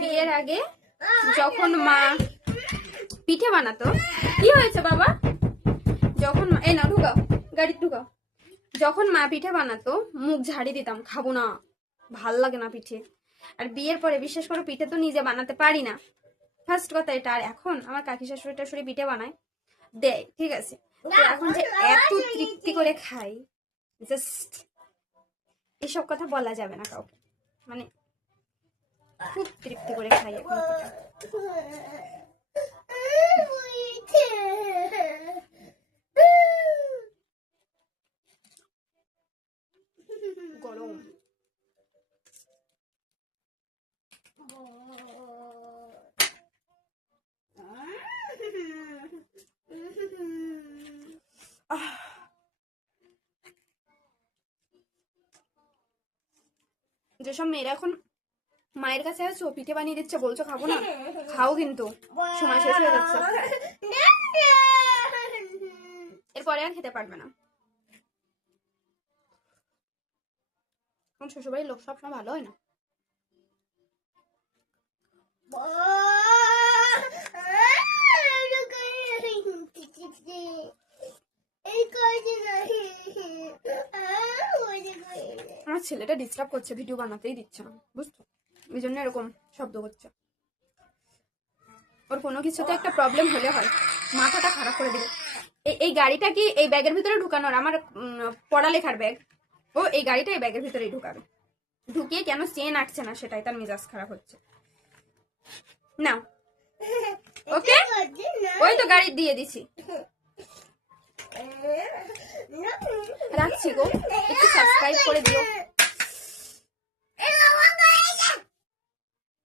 বিয়ের আগে যখন মা পিঠে বানাতো, কি হয়েছে বাবা, যখন এই না ঢুকাও, গাড়ি ঢুকাও, যখন মা পিঠে বানাতো মুখ ঝাড়ি দিতাম, খাবো না, ভাল লাগে না পিঠে। আর বিয়ের পরে বিশেষ করে পিঠে তো নিজে বানাতে পারি না, ফার্স্ট কথা এটা। আর এখন আমার কাকি শাশুড়ি টাশুড়ি পিঠে বানায়, দেয়, ঠিক আছে, তো এখন যে এত তৃপ্তি করে খাই, জাস্ট এসব কথা বলা যাবে না কাউকে, মানে খুব তৃপ্তি করে খাই এখন পিঠা। গরম যেসব মেয়েরা এখন মায়ের কাছে আছো, পিঠে বানিয়ে দিচ্ছে, বলছো খাবো না, খাও, কিন্তু সময় শেষ হয়ে যাচ্ছে, এরপরে আর খেতে পারবে না। শ্বশুরবাড়ির লোক সবসময় ভালো হয় না। আমার ছেলেটা ডিস্টার্ব করছে, ভিডিও বানাতেই দিচ্ছে না, বুঝছো, এই জন্য এরকম শব্দ হচ্ছে। ওর কোনো কিছুতে একটা প্রবলেম হলে হয় মাথাটা খারাপ করে দিবে। এই গাড়িটা কি এই ব্যাগের ভিতরে ঢুকানোর, আমার পড়ালেখার ব্যাগ, ও এই গাড়িটা এই ব্যাগের ভিতরেই ঢুকাবে, ঢুকিয়ে কেন চেন আটছে না সেটাই তার মেজাজ খারাপ হচ্ছে। না ওকে, ওই তো গাড়ি দিয়ে দিছি, রাখছি গো, একটু সাবস্ক্রাইব করে দিও।